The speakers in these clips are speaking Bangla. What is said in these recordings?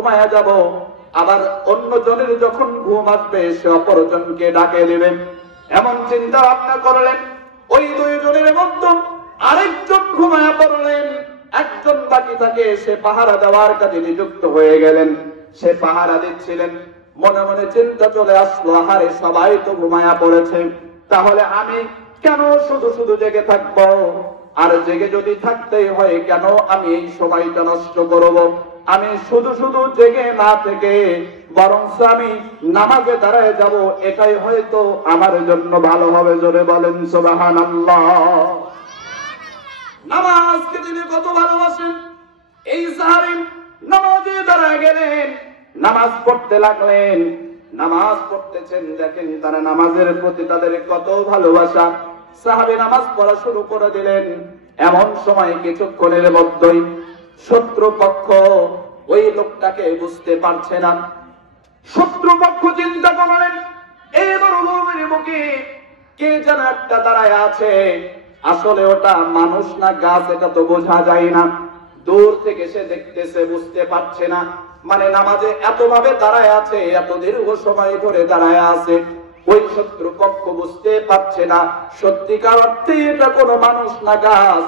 ঘুমায়া যাব, আবার অন্যজনের যখন ঘুম আসবে সে অপরজনকে ডাকে দিবেন। এমন চিন্তা ভাবনা করলেন। ওই দুইজনের মধ্যে আরেকজন ঘুমায়া পড়লেন, একজন বাকি থাকে, সে পাহারা দেওয়ার কাজে নিযুক্ত হয়ে গেলেন। সে পাহারা দিচ্ছিলেন। মনে মনে চিন্তা চলে আসলো, আহারে সবাই তো ঘুমায়া পড়েছে, তাহলে আমি কেন শুধু শুধু জেগে থাকবো? আর জেগে যদি থাকতেই হয়, কেন আমি এই সময়টা নষ্ট করব? আমি শুধু শুধু জেগে না থেকে বরং আমি নামাজে দাঁড়ায় যাব, এটাই হয়তো আমার জন্য ভালো হবে। জোরে বলেন সুবহানাল্লাহ। নামাজকে তিনি কত ভালোবাসেন। এই সাহাবী নামাজে দাঁড়ায় গেলেন, নামাজ পড়তে লাগলেন। নামাজ পড়তেছেন, দেখেন তারা নামাজের প্রতি তাদের কত ভালোবাসা। সাহাবী নামাজ পড়া শুরু করে দিলেন। এমন সময় কিছুক্ষণের মধ্যেই শত্রুপক্ষ ওই লোকটাকে বুঝতে পারছে না। শত্রুপক্ষ চিন্তা করলেন, এই মরুভূমির বুকে কে যেন একটা দাঁড়ায় আছে। আসলে ওটা মানুষ না গাছ, এটা তো বোঝা যায় না। দূর থেকে সে দেখতেছে, বুঝতে পারছে না। মানে নামাজে এতভাবে দাঁড়ায় আছে, এত দীর্ঘ সময় ধরে দাঁড়ায় আছে, ওই শত্রুপক্ষ বুঝতে পারছে না সত্যিকার অর্থে এটা কোনো মানুষ না গাছ,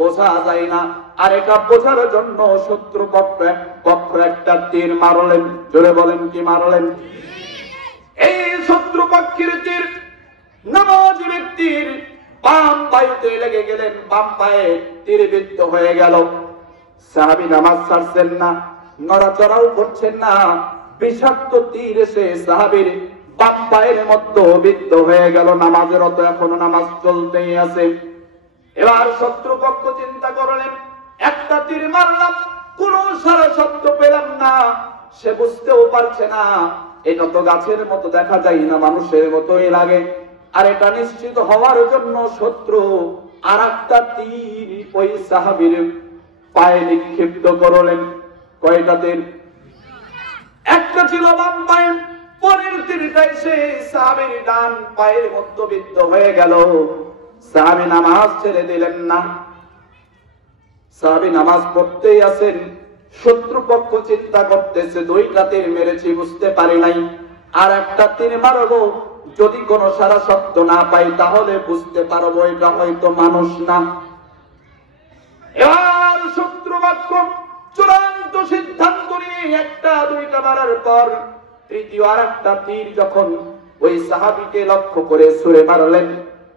বোঝা যায় না। আর এটা বোঝার জন্য শত্রুপক্ষ একটা তীর মারলেন। জোরে বলেন কি মারলেন? এই শত্রুপক্ষের তীর নামাজি ব্যক্তির বাম পায়েতে লেগে গেলেন, বাম পায়ে তীর বিদ্ধ হয়ে গেল। সাহাবী নামাজ ছাড়ছেন না, নড়াচড়াও করছেন না। বিষাক্ত তীর এসে সাহাবীর বাম পায়ের মধ্যে বিদ্ধ হয়ে গেল। নামাজের অত এখনো নামাজ চলতেই আছে। এবার শত্রুপক্ষ চিন্তা করলেন, একটা তীর মারলাম, কোন সারা শব্দ পেলাম না। সে বুঝতেও পারছে না, এটা তো গাছের মতো দেখা যায় না, মানুষের মতোই লাগে। আর এটা নিশ্চিত হওয়ার জন্য শত্রু আর একটা তীর ওই সাহাবীর পায়ে নিক্ষিপ্ত করলেন। কয়টা তীর? একটা ছিল বাম পায়ে, পরের তীরটা এসে সাহাবীর ডান পায়ের মধ্যে বিদ্ধ হয়ে গেল। সাহাবী নামাজ ছেড়ে দিলেন না। সাহাবী নামাজ পড়তেই আছেন। শত্রুপক্ষ চিন্তা করতেছে, দুইটা তীর মেরেছি, বুঝতে পারি নাই, আর একটা তীর মারবো, যদি কোনো সারা শব্দ না পাই তাহলে বুঝতে পারবো এটা হয়তো মানুষ না। এবার শত্রুপক্ষ চূড়ান্ত সিদ্ধান্ত নিয়ে একটা দুইটা মারার পর তৃতীয় আর একটা তীর যখন ওই সাহাবীকে লক্ষ্য করে ছুড়ে মারলেন,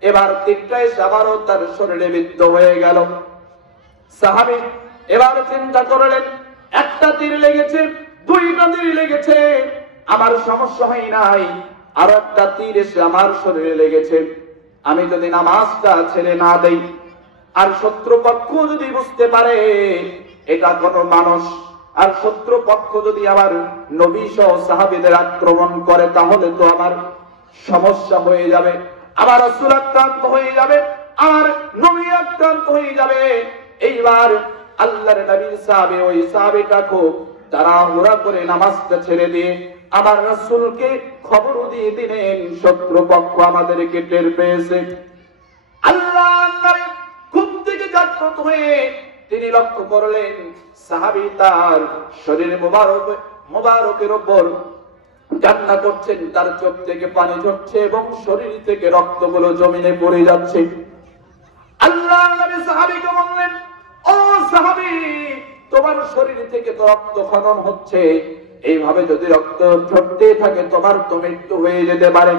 এবার তীরটা এসে আবারও তার শরীরে বিদ্ধ হয়ে গেল। সাহাবী এবার চিন্তা করলেন, একটা তীর লেগেছে, দুইটা তীর লেগেছে, আমার সমস্যা হয় নাই, আর একটা তীর এসে আমার শরীরে লেগেছে। আমি যদি নামাজটা ছেড়ে না দেই, আর শত্রুপক্ষ যদি বুঝতে পারে এটা কোনো মানুষ, আর শত্রুপক্ষ যদি আবার নবী সহ সাহাবীদের আক্রমণ করে, তাহলে তো আমার সমস্যা হয়ে যাবে, আমার রাসূল আক্রান্ত হয়ে যাবে, আমার নবী আক্রান্ত হয়ে যাবে। এইবার আল্লাহর নবীর সাহাবী ওই সাহাবীটা খুব তাড়াহুড়া করে নামাজটা ছেড়ে দিয়ে আমার রাসূলকে খবর দিয়ে দিলেন, শত্রুপক্ষ আমাদেরকে টের পেয়েছে। আল্লাহর নবী ঘুম থেকে জাগ্রত হয়ে তিনি লক্ষ্য করলেন সাহাবী তার শরীর মোবারকের উপর কান্না করছেন, তার চোখ থেকে পানি ঝরছে এবং শরীর থেকে রক্তগুলো জমিনে পড়ে যাচ্ছে। আল্লাহর নবী সাহাবীকে বললেন, ও সাহাবী, তোমার শরীর থেকে তো রক্ত খনন হচ্ছে, এইভাবে যদি রক্ত ঝরতে থাকে তোমার তো মৃত্যু হয়ে যেতে পারে।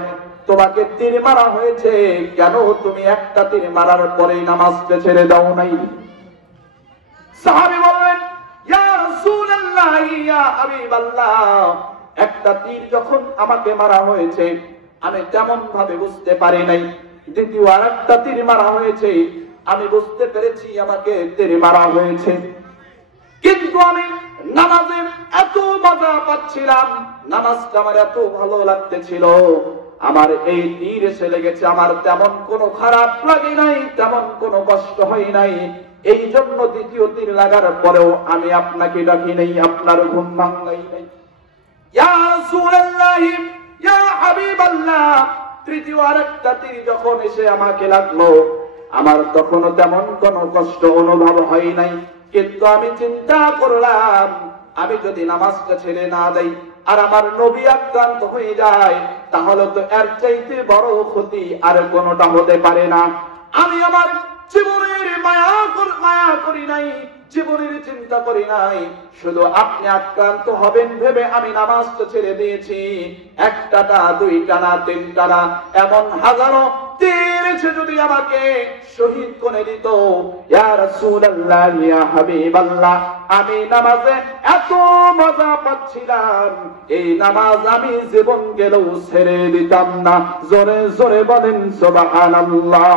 তোমাকে তীর মারা হয়েছে, কেন তুমি একটা তীর মারার পরেই নামাজটা ছেড়ে দাও নাই? সাহাবী বললেন, ইয়া রাসূলুল্লাহ, ইয়া হাবিবাল্লাহ, একটা তীর যখন আমাকে মারা হয়েছে আমি তেমন ভাবে বুঝতে পারি নাই, দ্বিতীয় আরেকটা তীর মারা হয়েছে আমি বুঝতে পেরেছি আমাকে তীর মারা হয়েছে, কিন্তু আমি নামাজে এত মজা পাচ্ছিলাম, নামাজটা আমার এত ভালো লাগতেছিল, আমার এই তীর এসে লেগেছে, আমার তেমন কোনো খারাপ লাগে নাই, তেমন কোনো কষ্ট হয় নাই, এই জন্য দ্বিতীয় তীর লাগার পরেও আমি আপনাকে ডাকি নাই, আপনার ঘুম ভাঙাই নাই। ইয়া রাসূলুল্লাহ, ইয়া হাবিবাল্লাহ, তৃতীয় আরেকটা তীর যখন এসে আমাকে লাগলো আমার তখনও তেমন কোনো কষ্ট অনুভব হয় নাই, কিন্তু আমি চিন্তা করলাম আমি যদি নামাজটা ছেড়ে না দেই আর আমার নবী আক্রান্ত হয়ে যায়, তাহলে তো এর চাইতে বড় ক্ষতি আর কোনোটা হতে পারে না। আমি আমার জীবনের মায়া করি নাই, জীবনের চিন্তা করি নাই, শুধু আপনি আক্রান্ত হবেন ভেবে আমি নামাজটা ছেড়ে দিয়েছি। একটা না, দুইটা না, তিনটা না, এমন হাজারো তীর এসে যদি আমাকে শহীদ করে দিত, ইয়া রাসূলুল্লাহ, ইয়া হাবিবাল্লাহ, আমি নামাজে এত মজা পাচ্ছিলাম, এই নামাজ আমি জীবন গেলেও ছেড়ে দিতাম না। জোরে জোরে বলেন সুবহানাল্লাহ।